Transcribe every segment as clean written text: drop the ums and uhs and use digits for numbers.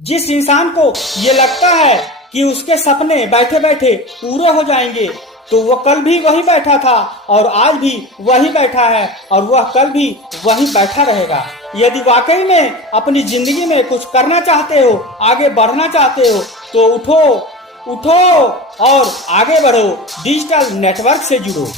जिस इंसान को ये लगता है कि उसके सपने बैठे बैठे पूरे हो जाएंगे, तो वो कल भी वही बैठा था और आज भी वही बैठा है और वह कल भी वही बैठा रहेगा। यदि वाकई में अपनी जिंदगी में कुछ करना चाहते हो, आगे बढ़ना चाहते हो, तो उठो उठो और आगे बढ़ो, डिजिटल नेटवर्क से जुड़ो।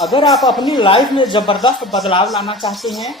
अगर आप अपनी लाइफ में जबरदस्त बदलाव लाना चाहते हैं,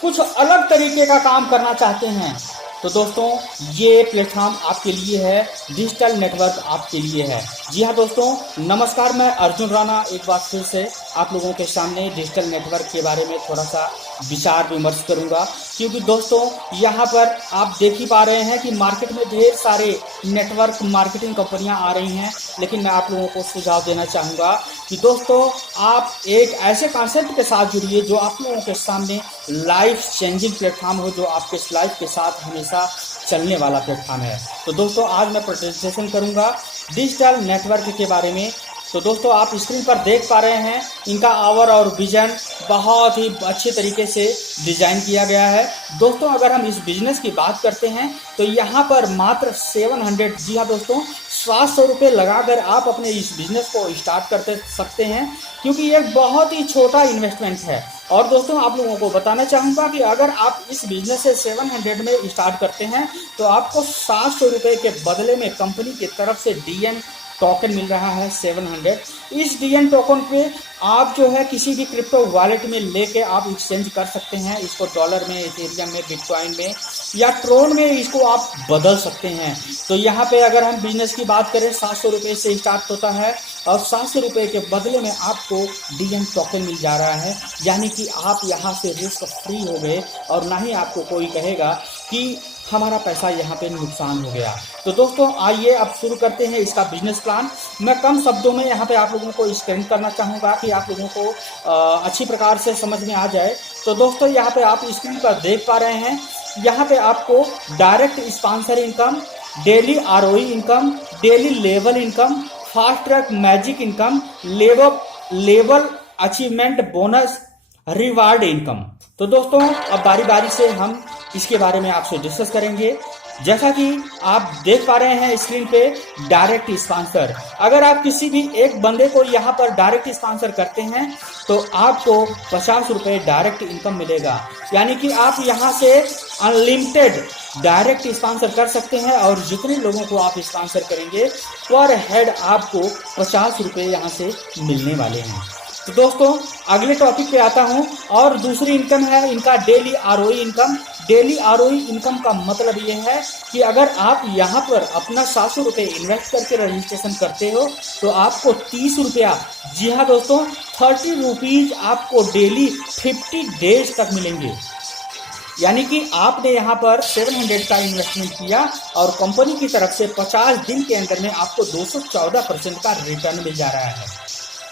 कुछ अलग तरीके का काम करना चाहते हैं, तो दोस्तों ये प्लेटफॉर्म आपके लिए है, डिजिटल नेटवर्क आपके लिए है। जी हाँ दोस्तों, नमस्कार, मैं अर्जुन राणा एक बार फिर से आप लोगों के सामने डिजिटल नेटवर्क के बारे में थोड़ा सा विचार विमर्श करूंगा, क्योंकि दोस्तों यहाँ पर आप देख ही पा रहे हैं कि मार्केट में ढेर सारे नेटवर्क मार्केटिंग कंपनियां आ रही हैं। लेकिन मैं आप लोगों को सुझाव देना चाहूँगा कि दोस्तों आप एक ऐसे कॉन्सेप्ट के साथ जुड़िए जो आप लोगों के सामने लाइफ चेंजिंग प्लेटफॉर्म हो, जो आपके लाइफ के साथ हमेशा चलने वाला प्लेटफॉर्म है। तो दोस्तों आज मैं प्रेजेंटेशन करूंगा डिजिटल नेटवर्क के बारे में। तो दोस्तों आप स्क्रीन पर देख पा रहे हैं, इनका आवर और विजन बहुत ही अच्छे तरीके से डिजाइन किया गया है। दोस्तों अगर हम इस बिजनेस की बात करते हैं तो यहाँ पर मात्र 700, जी हाँ दोस्तों, 700 रुपये लगाकर आप अपने इस बिजनेस को स्टार्ट कर सकते हैं, क्योंकि ये बहुत ही छोटा इन्वेस्टमेंट है। और दोस्तों आप लोगों को बताना चाहूँगा कि अगर आप इस बिजनेस से 700 में स्टार्ट करते हैं तो आपको 700 रुपये के बदले में कंपनी की तरफ से DN टोकन मिल रहा है 700। इस DN टोकन पे आप जो है किसी भी क्रिप्टो वॉलेट में लेके आप एक्सचेंज कर सकते हैं, इसको डॉलर में, इथेरियम में, बिटकॉइन में या ट्रोन में इसको आप बदल सकते हैं। तो यहाँ पे अगर हम बिजनेस की बात करें, 700 रुपये से स्टार्ट होता है और 700 रुपये के बदले में आपको DN टोकन मिल जा रहा है, यानी कि आप यहाँ से रिस्क फ्री हो गए और ना ही आपको कोई कहेगा कि हमारा पैसा यहाँ पे नुकसान हो गया। तो दोस्तों आइए अब शुरू करते हैं इसका बिजनेस प्लान। मैं कम शब्दों में यहाँ पे आप लोगों को एक्सप्लेन करना चाहूँगा कि आप लोगों को अच्छी प्रकार से समझ में आ जाए। तो दोस्तों यहाँ पे आप स्क्रीन पर देख पा रहे हैं, यहाँ पे आपको direct sponsor income, daily ROI income, daily level income, fast track magic income, level achievement bonus, reward income. तो दोस्तों अब बारी बारी से हम इसके बारे में आपसे डिस्कस करेंगे। जैसा कि आप देख पा रहे हैं स्क्रीन पे, डायरेक्ट स्पॉन्सर, अगर आप किसी भी एक बंदे को यहाँ पर डायरेक्ट स्पॉन्सर करते हैं तो आपको 50 रुपये डायरेक्ट इनकम मिलेगा, यानी कि आप यहाँ से अनलिमिटेड डायरेक्ट स्पॉन्सर कर सकते हैं और जितने लोगों को आप स्पॉन्सर करेंगे पर हेड आपको 50 रुपये यहाँ से मिलने वाले हैं। तो दोस्तों अगले टॉपिक पे आता हूँ, और दूसरी इनकम है इनका daily ROI income. Daily ROI income का मतलब ये है कि अगर आप यहाँ पर अपना 700 रुपये इन्वेस्ट करके रजिस्ट्रेशन करते हो तो आपको 30 रुपया, जी हाँ दोस्तों, 30 रुपीज़ आपको डेली 50 डेज तक मिलेंगे। यानी कि आपने यहाँ पर 700 का इन्वेस्टमेंट किया और कंपनी की तरफ से 50 दिन के अंदर में आपको 214% का रिटर्न मिल जा रहा है।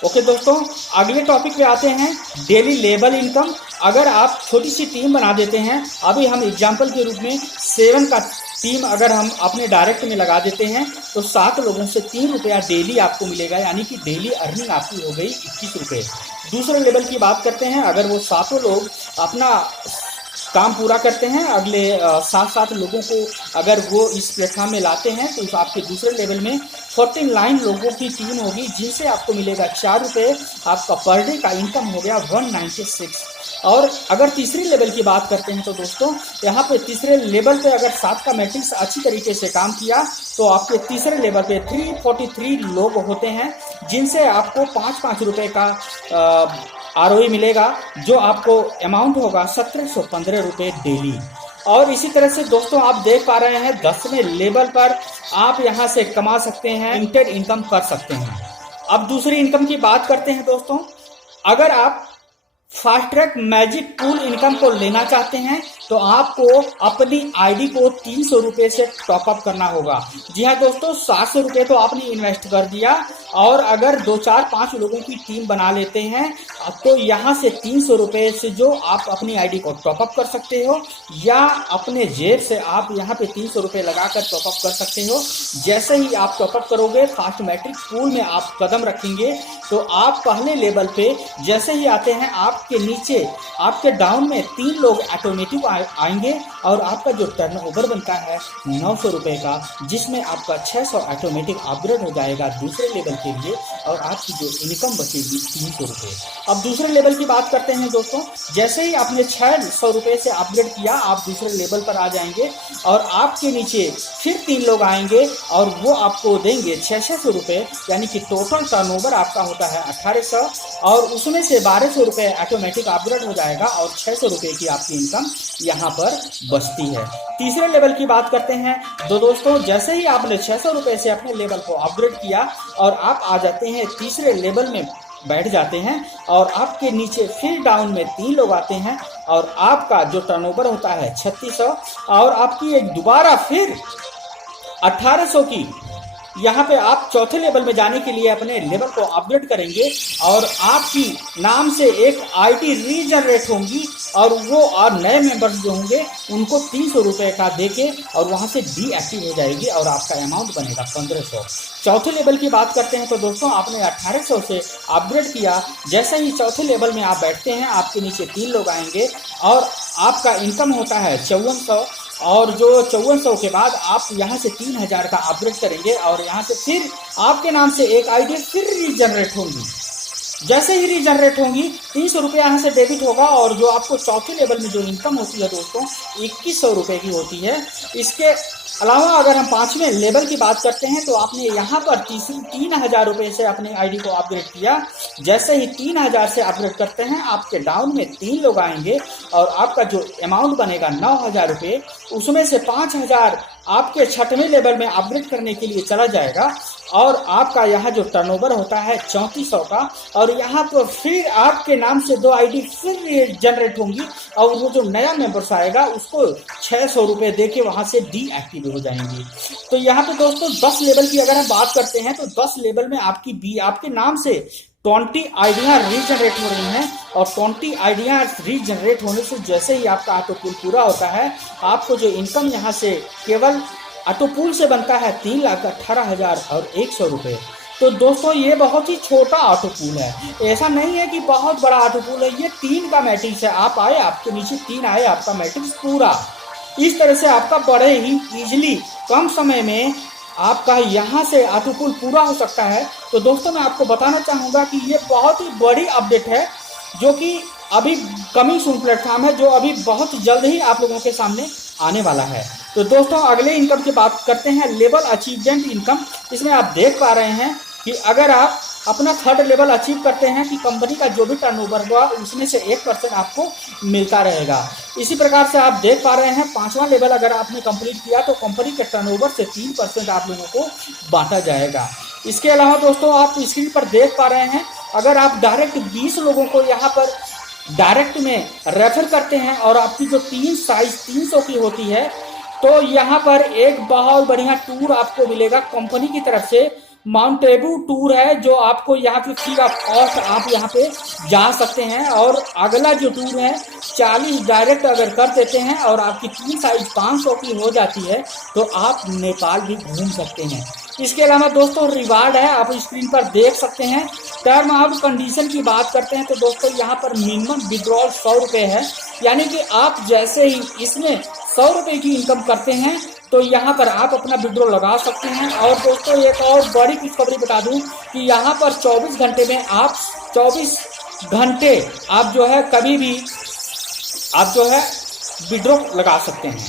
ओके दोस्तों, अगले टॉपिक पे आते हैं, डेली लेवल इनकम। अगर आप छोटी सी टीम बना देते हैं, अभी हम एग्जांपल के रूप में 7 का टीम अगर हम अपने डायरेक्ट में लगा देते हैं तो 7 लोगों से 3 रुपया डेली आपको मिलेगा, यानी कि डेली अर्निंग आपकी हो गई 21 रुपये। दूसरे लेवल की बात करते हैं, अगर वो 7 लोग अपना काम पूरा करते हैं, अगले 7 लोगों को अगर वो इस प्लेटफॉर्म में लाते हैं तो आपके दूसरे लेवल में 49 लोगों की टीम होगी, जिनसे आपको मिलेगा 4 रुपये। आपका पर डे का इनकम हो गया 196। और अगर तीसरी लेवल की बात करते हैं तो दोस्तों यहाँ पे तीसरे लेवल पे अगर 7 का मैट्रिक्स अच्छी तरीके से काम किया तो आपके तीसरे लेवल पे 343 लोग होते हैं, जिनसे आपको 5-5 रुपये का ROI मिलेगा, जो आपको अमाउंट होगा 1715 रुपये डेली। और इसी तरह से दोस्तों आप देख पा रहे हैं 10वें लेवल पर आप यहाँ से कमा सकते हैं, लिमिटेड इनकम कर सकते हैं। अब दूसरी इनकम की बात करते हैं दोस्तों, अगर आप fast track magic pool income को लेना चाहते हैं तो आपको अपनी आईडी को 300 रुपये से टॉपअप करना होगा। जी हाँ दोस्तों, 700 रुपये तो आपने इन्वेस्ट कर दिया, और अगर 2 4 5 लोगों की टीम बना लेते हैं तो यहाँ से 300 रुपये से जो आप अपनी आईडी को टॉपअप कर सकते हो, या अपने जेब से आप यहाँ पे 300 रुपये लगाकर टॉपअप कर सकते हो। जैसे ही आप टॉपअप करोगे, फास्ट मैट्रिक पूल में आप कदम रखेंगे, तो आप पहले लेवल पे जैसे ही आते हैं, आपके नीचे आपके डाउन में 3 लोग ऑटोमेटिक आएंगे, और आपका जो टर्नओवर बनता है 900 रुपये का, जिसमें आपका 600 ऑटोमेटिक अपग्रेड हो जाएगा दूसरे लेवल के लिए, और आपकी जो इनकम बचेगी 300 रुपये। अब दूसरे लेवल की बात करते हैं दोस्तों। जैसे ही आपने 600 रुपये से अपग्रेड किया, आप दूसरे लेवल पर आ जाएंगे, और आपके नीचे फिर 3 लोग आएंगे, और वो आपको देंगे 600 रुपये, यानी कि टोटल टर्नओवर आपका होता है 1800, और उसमें से 1200 रुपये ऑटोमेटिक अपग्रेड हो जाएगा, और 600 रुपये की आपकी इनकम यहाँ पर बचती है। तीसरे लेवल की बात करते हैं तो दोस्तों, जैसे ही आपने 600 रुपये से अपने लेवल को अपग्रेड किया, और आप आ जाते हैं तीसरे लेवल में बैठ जाते हैं, और आपके नीचे फिर डाउन में 3 लोग आते हैं, और आपका जो टर्नओवर होता है 3600, और आपकी एक दोबारा फिर 1800 की यहाँ पे आप चौथे लेवल में जाने के लिए अपने लेवल को अपग्रेड करेंगे, और आपकी नाम से एक आईडी रीजनरेट होंगी, और वो और नए मेंबर्स जो होंगे उनको 300 रुपये का देके और वहाँ से डीएक्टिव हो जाएगी, और आपका अमाउंट बनेगा 1500। चौथे लेवल की बात करते हैं तो दोस्तों, आपने 1800 से अपग्रेड किया, जैसे ही चौथे लेवल में आप बैठते हैं, आपके नीचे 3 लोग आएंगे, और आपका इनकम होता है 5400, और जो 5400 के बाद आप यहाँ से 3000 का अपग्रेड करेंगे, और यहाँ से फिर आपके नाम से एक आईडी फिर रीजनरेट होंगी। जैसे ही रीजनरेट होंगी, 300 रुपये यहाँ से डेबिट होगा, और जो आपको चौथे लेवल में जो इनकम होती है दोस्तों 2100 रुपये की होती है। इसके अलावा अगर हम 5वें लेवल की बात करते हैं, तो आपने यहाँ पर 3000 रुपये से अपने आईडी को अपग्रेड किया। जैसे ही 3000 से अपग्रेड करते हैं, आपके डाउन में 3 लोग आएंगे, और आपका जो अमाउंट बनेगा 9000 रुपये, उसमें से 5000 आपके 6वें लेवल में अपग्रेड करने के लिए चला जाएगा, और आपका यहाँ जो टर्नओवर होता है 3400 का, और यहाँ पर फिर आपके नाम से 2 आईडी फिर जनरेट होंगी, और वो जो नया मेंबर्स आएगा उसको 600 रुपये दे के वहाँ से डीएक्टिव हो जाएंगी। तो यहाँ पे दोस्तों 10 लेवल की अगर हम बात करते हैं, तो 10 लेवल में आपके नाम से 20 आइडिया रीजनरेट हो रही हैं, और 20 आइडिया रीजनरेट होने से जैसे ही आपका ऑटो पुल पूरा होता है, आपको जो इनकम यहाँ से केवल ऑटो पुल से बनता है 3,18,100 रुपये। तो दोस्तों ये बहुत ही छोटा ऑटो पुल है, ऐसा नहीं है कि बहुत बड़ा ऑटो पुल है। ये 3 का मैट्रिक्स है, आप आए, आपके नीचे 3 आए, आपका मैट्रिक्स पूरा। इस तरह से आपका बड़े ही इजीली कम समय में आपका यहाँ से ऑटो पुल पूरा हो सकता है। तो दोस्तों मैं आपको बताना चाहूँगा कि ये बहुत ही बड़ी अपडेट है, जो कि अभी कमिंग सून प्लेटफॉर्म है, जो अभी बहुत जल्द ही आप लोगों के सामने आने वाला है। तो दोस्तों अगले इनकम की बात करते हैं, लेवल अचीवमेंट इनकम। इसमें आप देख पा रहे हैं कि अगर आप अपना 3rd लेवल अचीव करते हैं कि कंपनी का जो भी टर्नओवर हुआ उसमें से 1% आपको मिलता रहेगा। इसी प्रकार से आप देख पा रहे हैं 5वां लेवल अगर आपने कंप्लीट किया तो कंपनी के टर्नओवर से 3% आप लोगों को बांटा जाएगा। इसके अलावा दोस्तों आप स्क्रीन पर देख पा रहे हैं, अगर आप डायरेक्ट 20 लोगों को यहाँ पर डायरेक्ट में रेफर करते हैं और आपकी जो 3 साइज 300 की होती है, तो यहाँ पर एक बहुत बढ़िया टूर आपको मिलेगा कंपनी की तरफ से। माउंट एबू टूर है, जो आपको यहाँ पे फ्री ऑफ कॉस्ट आप यहाँ पे जा सकते हैं। और अगला जो टूर है 40 डायरेक्ट अगर कर देते हैं और आपकी 3 साइज 500 की हो जाती है, तो आप नेपाल भी घूम सकते हैं। इसके अलावा दोस्तों रिवार्ड है, आप स्क्रीन पर देख सकते हैं। टर्म ऑफ कंडीशन की बात करते हैं तो दोस्तों यहाँ पर मिनिमम विड्रॉल 100 रुपये है, यानी कि आप जैसे ही इसमें 100 रुपये की इनकम करते हैं तो यहाँ पर आप अपना विड्रॉ लगा सकते हैं। और दोस्तों एक और बड़ी खुशखबरी बता दूं कि यहाँ पर 24 घंटे में आप 24 घंटे आप जो है कभी भी आप जो है विड्रॉ लगा सकते हैं,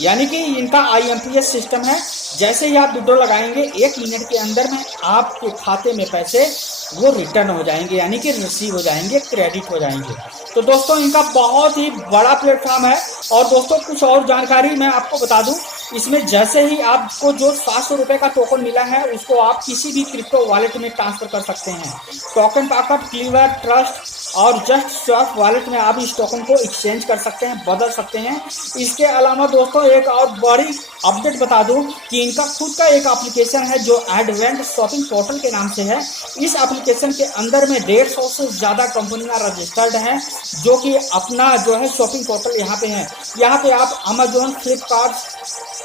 यानी कि इनका IMPS सिस्टम है। जैसे ही आप विड्रॉ लगाएंगे 1 मिनट के अंदर में आपके खाते में पैसे वो रिटर्न हो जाएंगे, यानी कि रिसीव हो जाएंगे, क्रेडिट हो जाएंगे। तो दोस्तों इनका बहुत ही बड़ा प्लेटफॉर्म है। और दोस्तों कुछ और जानकारी मैं आपको बता दूं, इसमें जैसे ही आपको जो 700 रुपये का टोकन मिला है उसको आप किसी भी क्रिप्टो वॉलेट में ट्रांसफर कर सकते हैं। टोकन पाकर क्लीवर ट्रस्ट और जस्ट स्वैप वॉलेट में आप इस टोकन को एक्सचेंज कर सकते हैं, बदल सकते हैं। इसके अलावा दोस्तों एक और बड़ी अपडेट बता दूं कि इनका खुद का एक एप्लीकेशन है जो एडवेंट शॉपिंग पोर्टल के नाम से है। इस एप्लीकेशन के अंदर में 150 से ज़्यादा कंपनियां रजिस्टर्ड हैं जो कि अपना जो है शॉपिंग पोर्टल यहाँ पे है। यहाँ पे आप अमेजोन, फ्लिपकार्ट,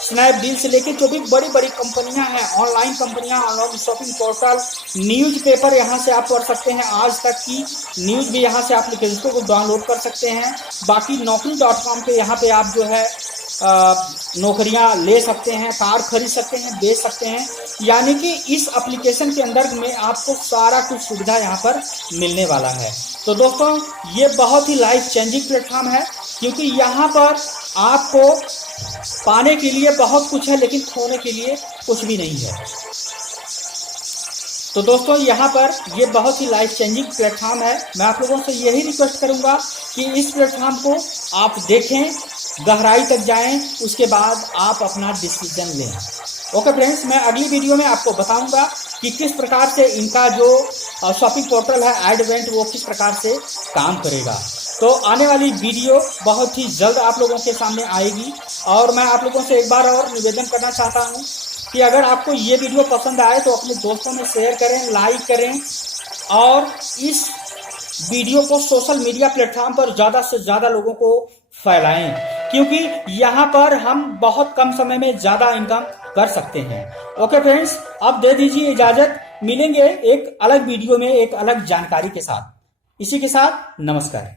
स्नैपडील से लेके जो भी बड़ी बड़ी कंपनियां हैं, ऑनलाइन कंपनियां, ऑनलाइन शॉपिंग पोर्टल, न्यूज़पेपर यहाँ से आप पढ़ सकते हैं। आज तक की न्यूज़ भी यहाँ से आप लिखितों को डाउनलोड कर सकते हैं। बाकी Naukri.com पे यहाँ पे आप जो है नौकरियां ले सकते हैं, कार खरीद सकते हैं, बेच सकते हैं। यानी कि इस एप्लीकेशन के अंदर में आपको सारा कुछ सुविधा यहाँ पर मिलने वाला है। तो दोस्तों ये बहुत ही लाइफ चेंजिंग प्लेटफॉर्म है, क्योंकि यहाँ पर आपको पाने के लिए बहुत कुछ है लेकिन खोने के लिए कुछ भी नहीं है। तो दोस्तों यहाँ पर ये बहुत ही लाइफ चेंजिंग प्लेटफॉर्म है। मैं आप लोगों से यही रिक्वेस्ट करूँगा कि इस प्लेटफॉर्म को आप देखें, गहराई तक जाएं, उसके बाद आप अपना डिसीजन लें। ओके फ्रेंड्स, मैं अगली वीडियो में आपको बताऊंगा कि किस प्रकार से इनका जो शॉपिंग पोर्टल है एडवेंट, वो किस प्रकार से काम करेगा। तो आने वाली वीडियो बहुत ही जल्द आप लोगों के सामने आएगी। और मैं आप लोगों से एक बार और निवेदन करना चाहता हूं कि अगर आपको ये वीडियो पसंद आए तो अपने दोस्तों में शेयर करें, लाइक करें और इस वीडियो को सोशल मीडिया प्लेटफॉर्म पर ज़्यादा से ज़्यादा लोगों को फैलाएं, क्योंकि यहाँ पर हम बहुत कम समय में ज़्यादा इनकम कर सकते हैं। ओके फ्रेंड्स, अब दे दीजिए इजाज़त। मिलेंगे एक अलग वीडियो में एक अलग जानकारी के साथ। इसी के साथ नमस्कार।